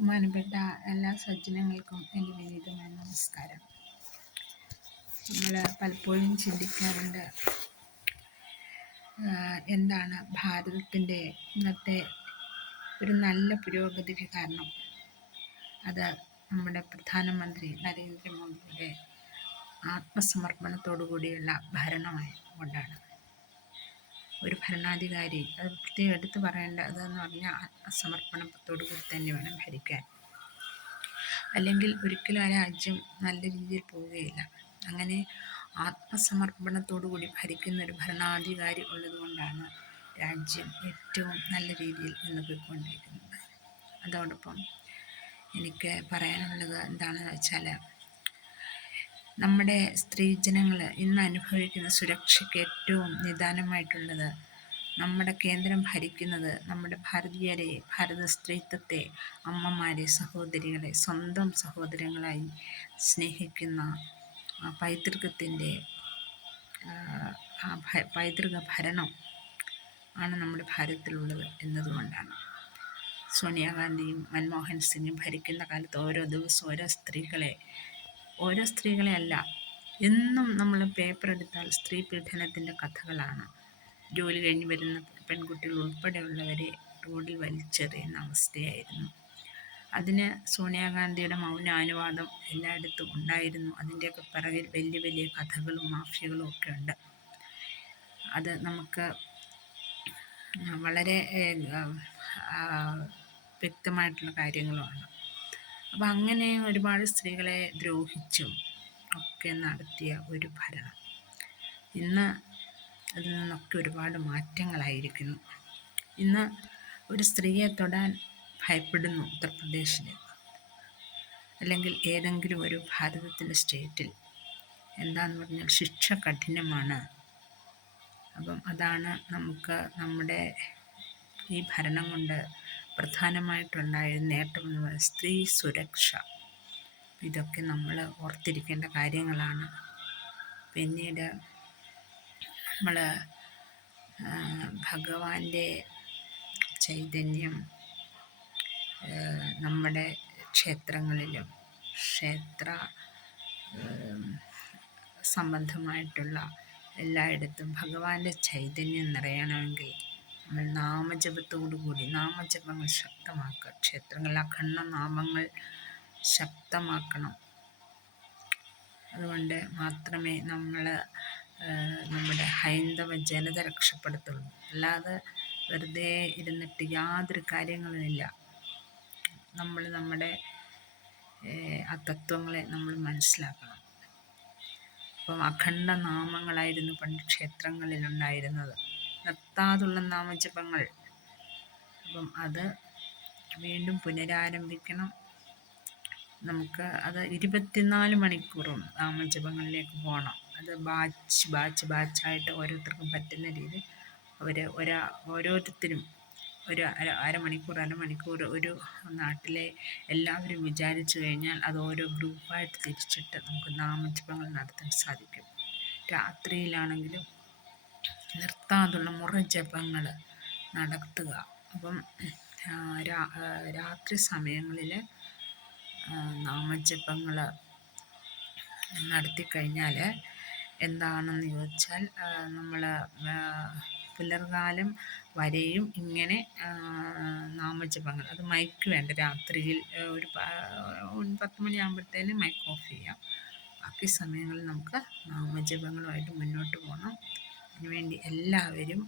ബഹുമാനപ്പെട്ട എല്ലാ സജ്ജനങ്ങൾക്കും എൻ്റെ വിനീതമായ നമസ്കാരം. നമ്മൾ പലപ്പോഴും ചിന്തിക്കാറുണ്ട്, എന്താണ് ഭാരതത്തിൻ്റെ ഇന്നത്തെ ഒരു നല്ല പുരോഗതിക്ക് കാരണം? അത് നമ്മുടെ പ്രധാനമന്ത്രി നരേന്ദ്രമോദിയുടെ ആത്മസമർപ്പണത്തോടു കൂടിയുള്ള ഭരണമായി കൊണ്ടാണ്. ഒരു ഭരണാധികാരി അത് പ്രത്യേകം എടുത്തു പറയേണ്ടതെന്ന് പറഞ്ഞാൽ ആത്മസമർപ്പണത്തോടു കൂടി തന്നെ വേണം ഭരിക്കാൻ. അല്ലെങ്കിൽ ഒരിക്കലും ആ രാജ്യം നല്ല രീതിയിൽ പോവുകയില്ല. അങ്ങനെ ആത്മസമർപ്പണത്തോടു കൂടി ഭരിക്കുന്ന ഒരു ഭരണാധികാരി ഉള്ളതുകൊണ്ടാണ് രാജ്യം ഏറ്റവും നല്ല രീതിയിൽ ഇന്ന് പോയിക്കൊണ്ടിരിക്കുന്നത്. അതോടൊപ്പം എനിക്ക് പറയാനുള്ളത് എന്താണെന്ന് വെച്ചാൽ, നമ്മുടെ സ്ത്രീജനങ്ങൾ ഇന്ന് അനുഭവിക്കുന്ന സുരക്ഷയ്ക്ക് ഏറ്റവും നിദാനമായിട്ടുള്ളത് നമ്മുടെ കേന്ദ്രം ഭരിക്കുന്നത് നമ്മുടെ ഭാരതീയരെ, ഭാരത സ്ത്രീത്വത്തെ, അമ്മമാരെ, സഹോദരികളെ സ്വന്തം സഹോദരങ്ങളായി സ്നേഹിക്കുന്ന പൈതൃകത്തിൻ്റെ പൈതൃക ഭരണം ആണ് നമ്മുടെ ഭാരതത്തിലുള്ളത് എന്നതുകൊണ്ടാണ്. സോണിയാഗാന്ധിയും മൻമോഹൻ സിംഗും ഭരിക്കുന്ന കാലത്ത് ഓരോ ദിവസവും ഓരോ സ്ത്രീകളെ അല്ല, എന്നും നമ്മൾ പേപ്പർ എടുത്താൽ സ്ത്രീ പീഡനത്തിൻ്റെ കഥകളാണ്. ജോലി കഴിഞ്ഞ് വരുന്ന പെൺകുട്ടികൾ ഉൾപ്പെടെയുള്ളവരെ റോഡിൽ വലിച്ചെറിയുന്ന അവസ്ഥയായിരുന്നു. അതിന് സോണിയാഗാന്ധിയുടെ മൗനാനുവാദം എല്ലായിടത്തും ഉണ്ടായിരുന്നു. അതിൻ്റെയൊക്കെ പിറകിൽ വലിയ വലിയ കഥകളും മാഫിയകളും ഒക്കെ ഉണ്ട്. അത് നമുക്ക് വളരെ വ്യക്തമായിട്ടുള്ള കാര്യങ്ങളുമാണ്. അപ്പം അങ്ങനെ ഒരുപാട് സ്ത്രീകളെ ദ്രോഹിച്ചും ഒക്കെ നടത്തിയ ഒരു ഭരണം ഇന്ന് അതിൽ നിന്നൊക്കെ ഒരുപാട് മാറ്റങ്ങളായിരിക്കുന്നു. ഇന്ന് ഒരു സ്ത്രീയെ തൊടാൻ ഭയപ്പെടുന്നു ഉത്തർപ്രദേശിൽ, അല്ലെങ്കിൽ ഏതെങ്കിലും ഒരു ഭാരതത്തിൻ്റെ സ്റ്റേറ്റിൽ. എന്താണെന്ന് പറഞ്ഞാൽ ശിക്ഷ കഠിനമാണ്. അപ്പം അതാണ് നമുക്ക് നമ്മുടെ ഈ ഭരണം കൊണ്ട് പ്രധാനമായിട്ടുണ്ടായ നേട്ടമെന്ന് പറയുന്നത് സ്ത്രീ സുരക്ഷ. ഇതൊക്കെ നമ്മൾ ഓർത്തിരിക്കേണ്ട കാര്യങ്ങളാണ്. പിന്നീട് നമ്മൾ ഭഗവാന്റെ ചൈതന്യം നമ്മുടെ ക്ഷേത്രങ്ങളിലും ക്ഷേത്ര സംബന്ധമായിട്ടുള്ള എല്ലായിടത്തും ഭഗവാന്റെ ചൈതന്യം നിറയണമെങ്കിൽ നമ്മൾ നാമജപത്തോടു കൂടി നാമജപങ്ങൾ ശക്തമാക്കുക. ക്ഷേത്രങ്ങളിൽ അഖണ്ഡ നാമങ്ങൾ ശക്തമാക്കണം. അതുകൊണ്ട് മാത്രമേ നമ്മൾ നമ്മുടെ ഹൈന്ദവ ജനത രക്ഷപ്പെടുത്തുള്ളൂ. അല്ലാതെ വെറുതെ ഇരുന്നിട്ട് യാതൊരു കാര്യങ്ങളുമില്ല. നമ്മൾ നമ്മുടെ ആ തത്വങ്ങളെ നമ്മൾ മനസ്സിലാക്കണം. അപ്പം അഖണ്ഡ നാമങ്ങളായിരുന്നു പണ്ട് ക്ഷേത്രങ്ങളിൽ ഉണ്ടായിരുന്നത്, നിർത്താതുള്ള നാമജപങ്ങൾ. അപ്പം അത് വീണ്ടും പുനരാരംഭിക്കണം. നമുക്ക് അത് 24 മണിക്കൂറും നാമജപങ്ങളിലേക്ക് പോകണം. അത് ബാച്ചായിട്ട് ഓരോരുത്തർക്കും പറ്റുന്ന രീതിയിൽ ഓരോരുത്തരും ഒരു അരമണിക്കൂർ ഒരു നാട്ടിലെ എല്ലാവരും വിചാരിച്ചു കഴിഞ്ഞാൽ അത് ഓരോ ഗ്രൂപ്പായിട്ട് തിരിച്ചിട്ട് നമുക്ക് നാമജപങ്ങൾ നടത്താൻ സാധിക്കും. രാത്രിയിലാണെങ്കിലും നിർത്താതുള്ള മുറജപങ്ങൾ നടത്തുക. അപ്പം രാത്രി സമയങ്ങളിൽ നാമജപങ്ങൾ നടത്തിക്കഴിഞ്ഞാൽ എന്താണെന്ന് ചോദിച്ചാൽ, നമ്മൾ പുലർകാലം വരെയും ഇങ്ങനെ നാമജപങ്ങൾ, അത് മൈക്ക് വേണ്ട. രാത്രിയിൽ ഒരു 10 മണിയാകുമ്പോഴത്തേന് മൈക്ക് ഓഫ് ചെയ്യാം. ബാക്കി സമയങ്ങളിൽ നമുക്ക് നാമജപങ്ങളുമായിട്ട് മുന്നോട്ട് പോകണം. അതിനുവേണ്ടി എല്ലാവരും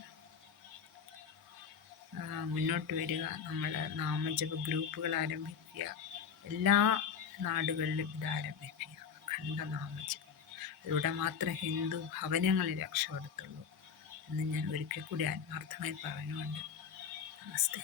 മുന്നോട്ട് വരിക. നമ്മൾ നാമജപ ഗ്രൂപ്പുകൾ ആരംഭിക്കുക. എല്ലാ നാടുകളിലും ഇത് ആരംഭിക്കുക, അഖണ്ഡ നാമജപം. അതിലൂടെ മാത്രം ഹിന്ദു ഭവനങ്ങൾ രക്ഷപ്പെടുത്തുള്ളൂ എന്ന് ഞാൻ ഒരിക്കൽ കൂടി ആത്മാർത്ഥമായി പറഞ്ഞുകൊണ്ട് നമസ്തേ.